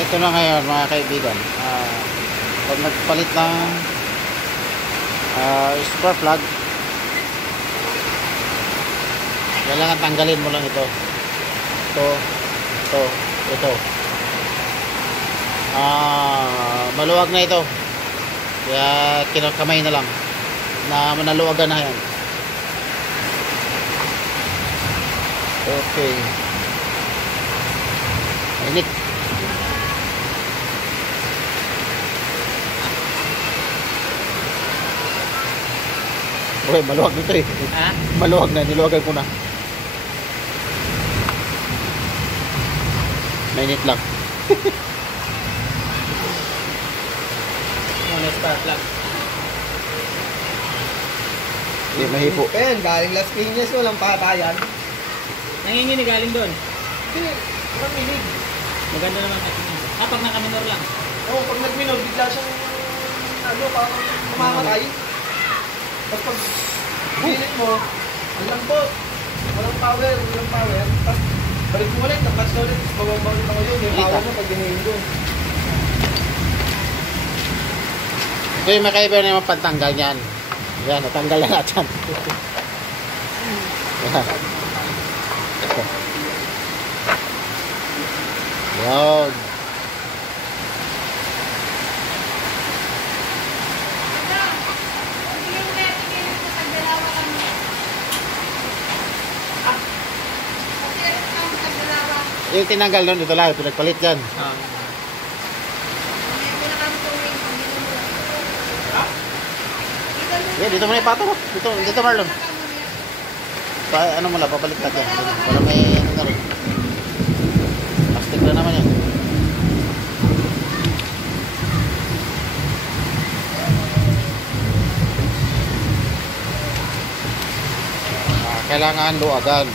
ito na ngayon mga kaibigan, pag nagpalit ng spark plug, kailangan tanggalin mo lang ito, ito maluwag na ito, kaya kinakamay na lang na manaluwagan na yan. Okay, init. Okay, maluwag nito eh. Ha? Maluwag na, niluwagan ko na. Mainit lang. Muna spark plug. Hindi mahipo. Ayan, galing Las Piñas, walang patayan. Nanginginig galing doon. Hindi, walang minig. Maganda naman nakikinig. Pag nakaminor lang. Oo, pag nagminor, bigla siyang, parang kumamatay. Tapos pag pilit mo, ang lambot. Walang power. Tapos balik mo ulit, nakatch na ulit. Tapos bababalik ako yun. Yung power mo pag ginahin ko. Ito yung makaiba na yung pantanggal niyan. Yan, natanggal na natin. Yan. Yan. Yung tinanggal nun, ito lang, pinagpalit dyan. Yeah, dito mo na ipato mo. Dito Marlon. Ano mo lang, papalit natin. Para may ano na rin. Plastic na naman yan. Kailangan luwagan.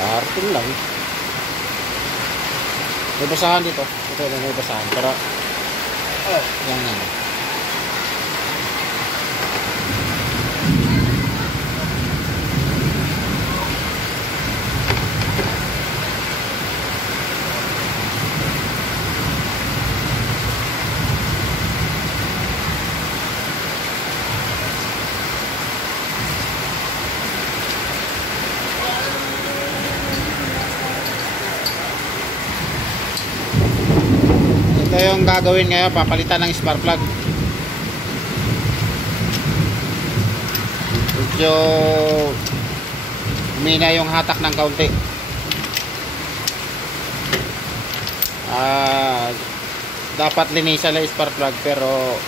Parting lang. May basahan dito. Ito na may basahan. Pero yan. Ito yung gagawin ngayon, papalitan ng spark plug. Medyo humina yung hatak ng kaunti. Dapat linisan lang spark plug pero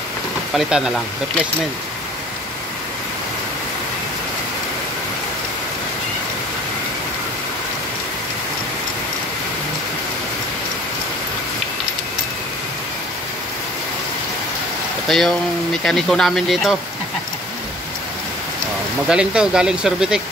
palitan na lang, replacement. Ito yung mekaniko namin dito. Magaling to, galing Sorbitek.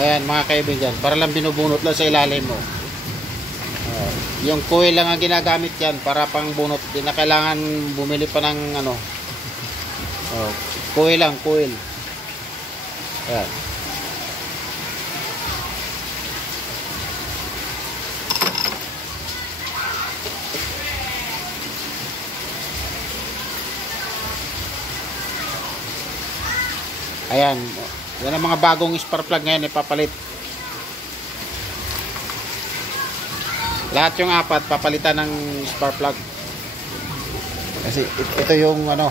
Ayan mga kaibigan, para lang binubunot lang sa ilalim mo. Yung coil lang ang ginagamit yan para pang bunot. Di na kailangan bumili pa ng ano. Oh, coil lang, coil. Ayan. Ayan. Yan ang mga bagong spark plug ngayon ipapalit. Lahat yung apat papalitan ng spark plug. Kasi ito yung ano.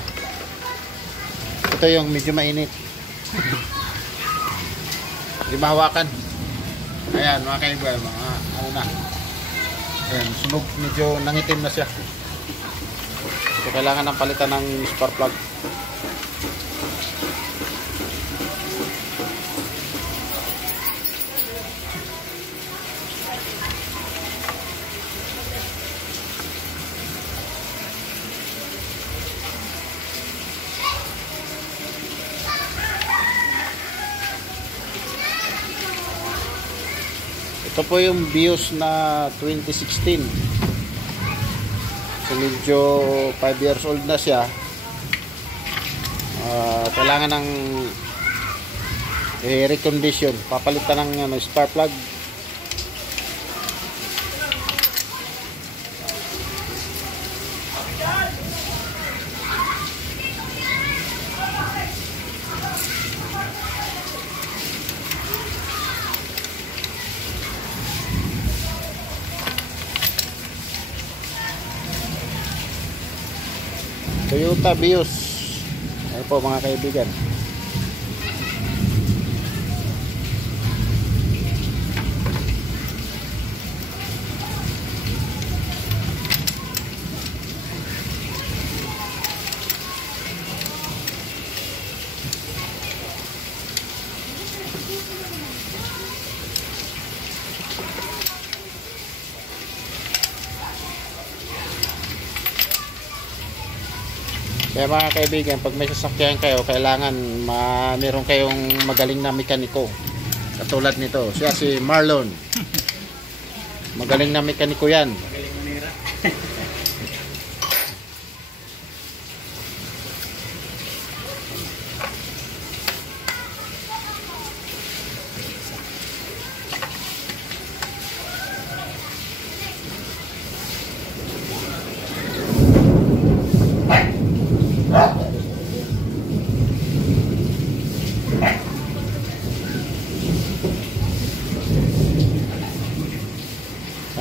Ito yung medyo mainit. Di ba hawakan? Ayan mga kaibigan, mga ano na. Ayan, sunog, medyo nangitim na siya. So kailangan ng palitan ng spark plug. Ito po yung BIOS na 2016. So medyo 5 years old na siya. Kailangan ng recondition. Papalitan ng spark plug. Toyota BIOS. Ayan po mga kaibigan. Kaya mga kaibigan, pag may sasakyan kayo, kailangan meron kayong magaling na mekaniko. Katulad nito, siya si Marlon. Magaling na mekaniko yan. Magaling manira.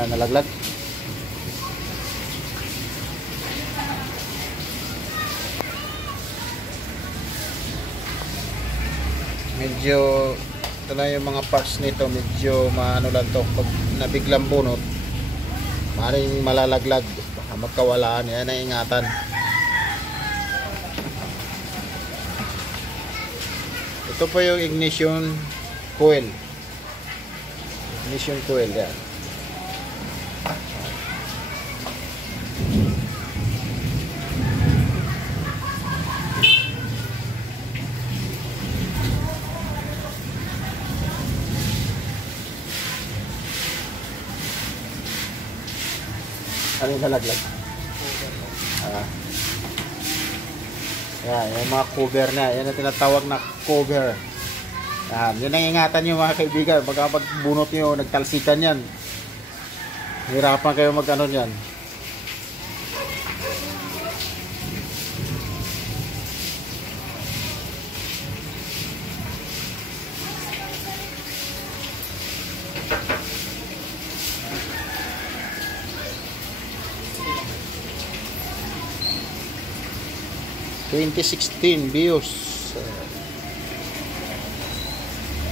Nalaglag. Medyo ito na yung mga parts nito, medyo maano lang to. Pag nabiglang bunot, maaaring malalaglag, baka magkawalaan. Yan ang ingatan. Ito po yung ignition coil. Ignition coil yan. Ano yung nalaglag? Yan, yung mga cover na. Yan ang tinatawag na cover. Yan ang ingatan nyo mga kaibigan. Pagka pagbunot nyo, nagtalsikan yan. Hirapan kayo mag-ano yan. (2016) BIOS.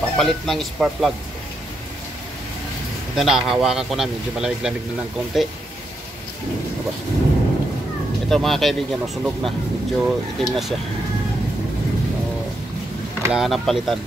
Papalit ng spark plug. Ito na, hawakan ko na, medyo malamig-lamig na ng konti. Ito mga kaibigan, sunog na, medyo itim na siya. So, kailangan ng palitan.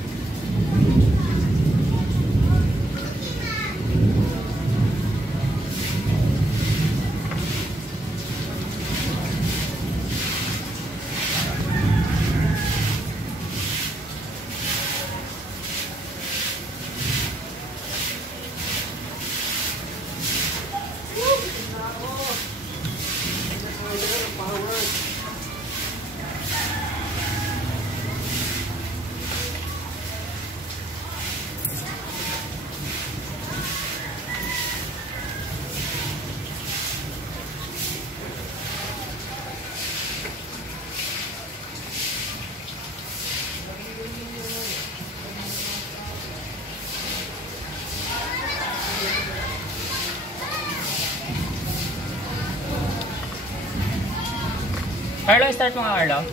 Carlo, start mo nga, Carlo.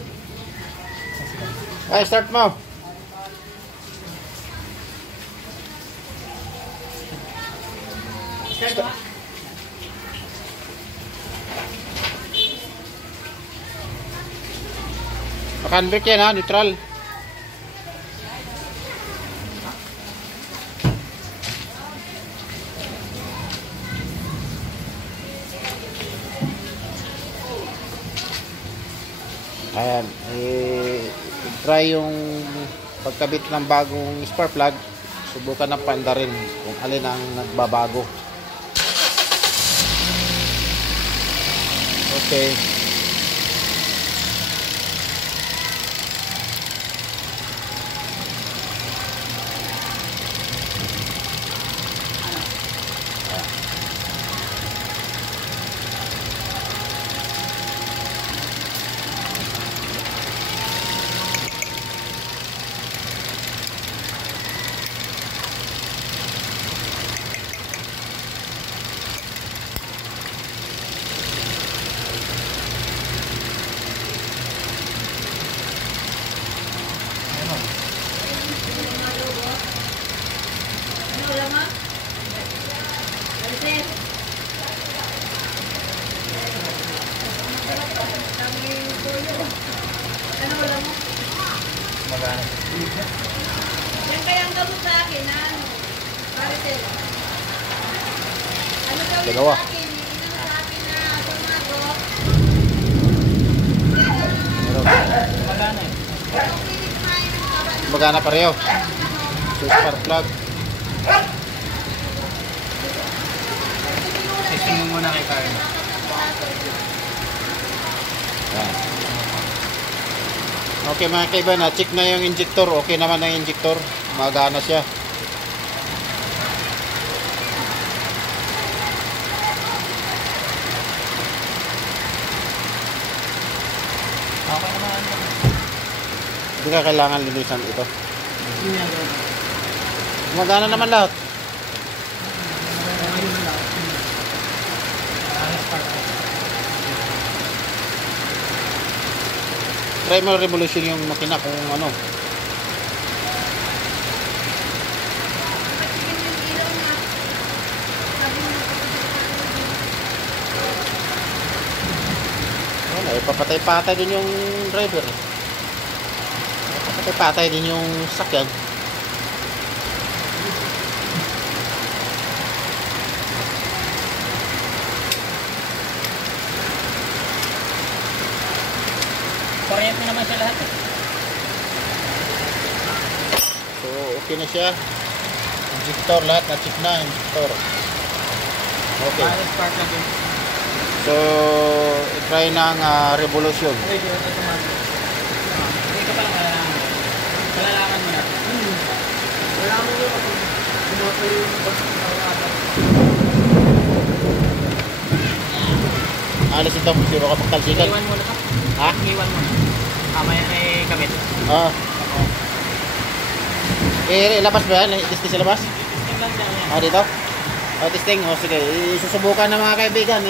Ay, start mo. Start mo. Convert yan ha, neutral. Ayan, try yung pagkabit ng bagong spark plug. Subukan ng panda rin kung alin ang nagbabago. Okay. Magana. Yan kaya ang gamot sa akin, ano? Maritel. Ano gawin Dalawa. sa akin? Inano sa akin na tomato. Magana eh. Pero pilit kumain ng kaban ng Magana pareho. So, spark plug. Testing mo muna kay Carlo. Ayan. Okay mga kaibigan, na-check na yung injector. Okay naman ang injector. Magana siya. Okay naman. Hindi ka kailangan linisan ito. Yun yan, gawin. Magana naman lahat. Try mo revolution yung makina kung ano. patigil yung ilaw na. Sabi mo, Wala, ipapatay-patay din yung driver. Ipapatay-patay din yung sakyan. Kuryente naman siya lahat eh. So, okay na siya. Injector, lahat na-check na. Injector. Okay. Paano spark lang yun? So, i-try ng revolution. Radio automatic. Hindi ka pala malalaman. Malalaman mo na. Wala mo yun ako. Tumatay yung bagsak ng araw. Alis ito, sino ka magtalsikan. Iwan mo na ka. Ha? Iwan mo na. Mamaya ay kabit. Ah. Ilabas ba yan? Testing sa labas? Testing lang dyan yan. Ah, dito? Ah, testing. O, sige. Isusubukan ng mga kaibigan.